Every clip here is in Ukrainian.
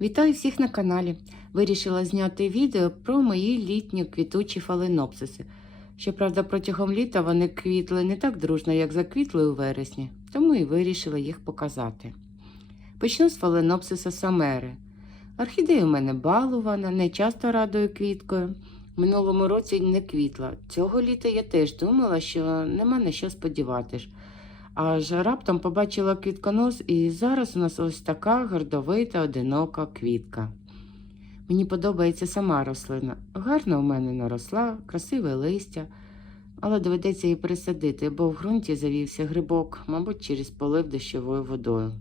Вітаю всіх на каналі. Вирішила зняти відео про мої літні квітучі фаленопсиси. Щоправда, протягом літа вони квітли не так дружно, як заквітли у вересні, тому і вирішила їх показати. Почну з фаленопсиса самери. Орхідея у мене балувана, не часто радує квіткою. Минулому році не квітла. Цього літа я теж думала, що нема на що сподіватись. Аж раптом побачила квітконос, і зараз у нас ось така гордовита, одинока квітка. Мені подобається сама рослина. Гарно у мене наросла, красиве листя, але доведеться її пересадити, бо в ґрунті завівся грибок, мабуть, через полив дощовою водою.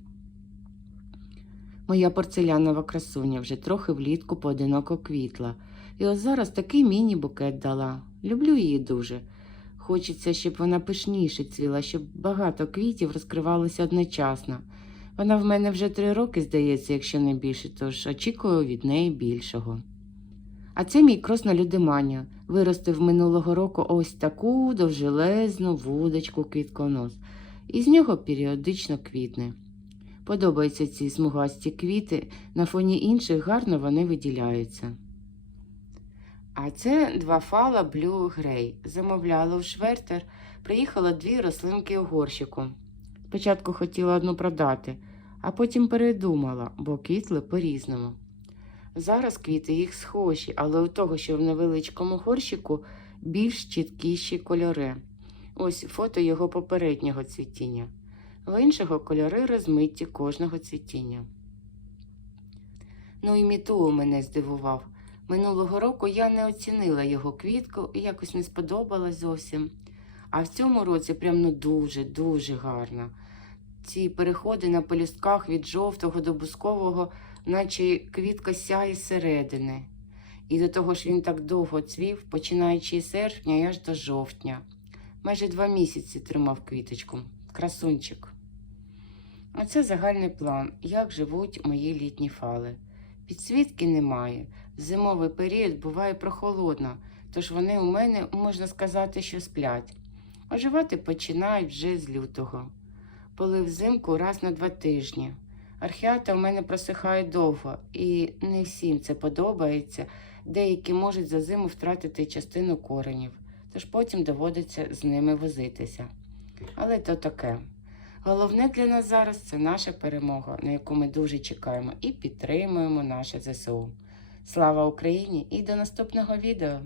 Моя порцелянова красуня вже трохи влітку поодиноко квітла, і ось зараз такий міні-букет дала. Люблю її дуже. Хочеться, щоб вона пишніше цвіла, щоб багато квітів розкривалося одночасно. Вона в мене вже три роки, здається, якщо не більше, тож очікую від неї більшого. А це мій крос на людиманію. Виростив минулого року ось таку довжелезну вудочку квітконос, і з нього періодично квітне. Подобаються ці смугасті квіти, на фоні інших гарно вони виділяються. А це два фала Blue Grey. Замовляла в швертер, приїхало дві рослинки у горщику. Спочатку хотіла одну продати, а потім передумала, бо квітли по-різному. Зараз квіти їх схожі, але у того, що в невеличкому горщику більш чіткіші кольори. Ось фото його попереднього цвітіння. В іншого кольори розмиті кожного цвітіння. Ну і міту мене здивував. Минулого року я не оцінила його квітку і якось не сподобалась зовсім. А в цьому році прям ну дуже, дуже гарно. Ці переходи на пелюстках від жовтого до бускового, наче квітка сяє зсередини. І до того ж він так довго цвів, починаючи з серпня і аж до жовтня. Майже два місяці тримав квіточку. Красунчик. Оце загальний план, як живуть мої літні фали. Підсвітки немає. В зимовий період буває прохолодно, тож вони у мене, можна сказати, що сплять. Оживати починають вже з лютого. Полив взимку раз на два тижні. Археата в мене просихає довго, і не всім це подобається. Деякі можуть за зиму втратити частину коренів, тож потім доводиться з ними возитися. Але то таке. Головне для нас зараз це наша перемога, на яку ми дуже чекаємо і підтримуємо наше ЗСУ. Слава Україні і до наступного відео!